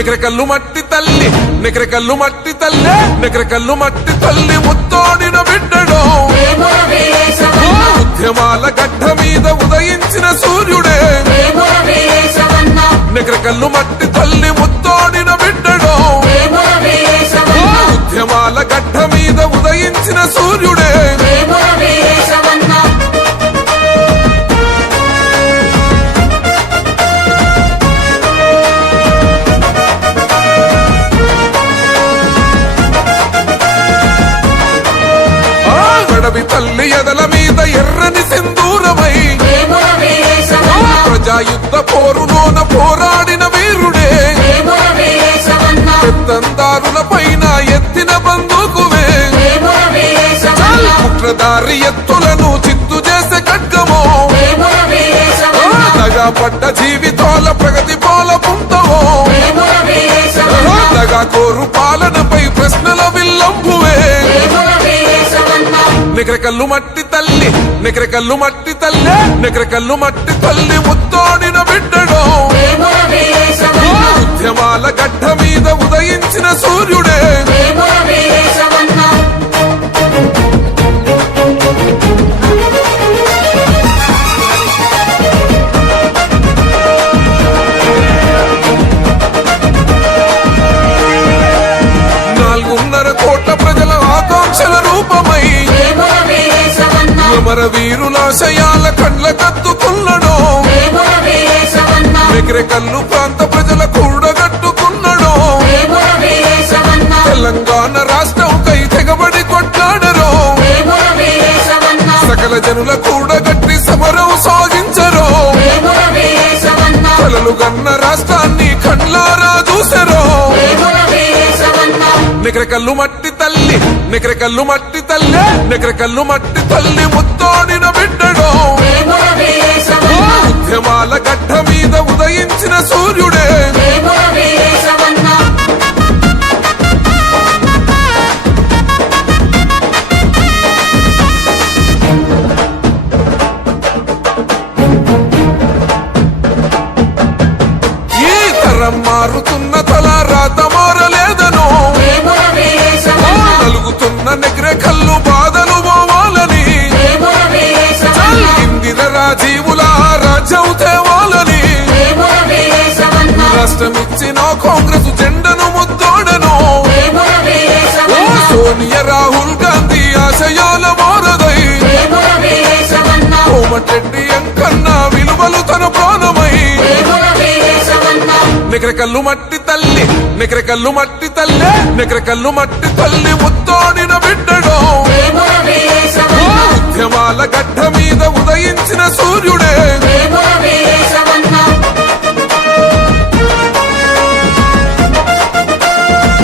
నికరకల్లు మట్టి తల్లి నికరకల్లు మట్టి తల్లి నికరకల్లు మట్టి తల్లి ముత్తోడిన బిడ్డడో ఉద్యమాల గడ్డ మీద ఉదయించిన సూర్యుడే నికరకల్లు మట్టి తల్లి ముత్తోడిన బిడ్డడో ఉద్యమాల గడ్డ మీద ఉదయించిన సూర్యుడే అడవి తల్లి ఎదల మీద ఎర్రని సింధూరమై ప్రజాయుద్ధ పోరులోన పోరాడిన వీరుడే పెత్తందారుల పైన ఎత్తిన బందూకువే కుట్రదారి ఎత్తులను చిత్తు చేసే ఖడ్గమో దగా పడ్డ జీవితాల ప్రగతి పోల పుంతవో దగా కోరు పాలనపై ప్రశ్నల విల్లంబువే నికరకల్లు మట్టి తల్లి నికరకల్లు మట్టి తల్లి నికరకల్లు మట్టి తల్లి ముత్తోడిన బిడ్డడో ఉద్యమాల గడ్డ మీద ఉదయించిన సూర్యుడే అమర వీరులాశయాల కండ్ల కత్తుకున్నడో నికరకల్లు ప్రాంత ప్రజల కూడగట్టుకున్నడో తెలంగాణ రాష్ట్రం కై తెగబడి కొట్లాడరో సకల జనుల కూడగట్టి సమరం సాగించరో కలలు గన్న రాష్ట్రాన్ని కండ్లారా చూసరో నికరకల్లు మట్టి తల్లి నికరకల్లు మట్టి తల్లి నికరకల్లు మట్టి తల్లి ముత్తోడిన బిడ్డడో ఉద్యమాల గడ్డ మీద ఉదయించిన సూర్యుడే ఈ తరం మారుతున్న తల రాత మారలేదనో కలుగుతున్న నికరకల్లు బాధలు పోవాలని ఇందిర రాజీవుల రాజ్యం తేవాలని రాష్ట్రమిచ్చిన కాంగ్రెస్ జెండను ముద్దోడను సోనియా రాహుల్ గాంధీ ఆశయాల వారదై కోమటిరెడ్డి ఎంకన్న విలువలు తన ప్రాణమై నికరకల్లు మట్టి తల్లి నికరకల్లు మట్టి తల్లి నికరకల్లు మట్టి తల్లి ముత్తోడిన బిడ్డడో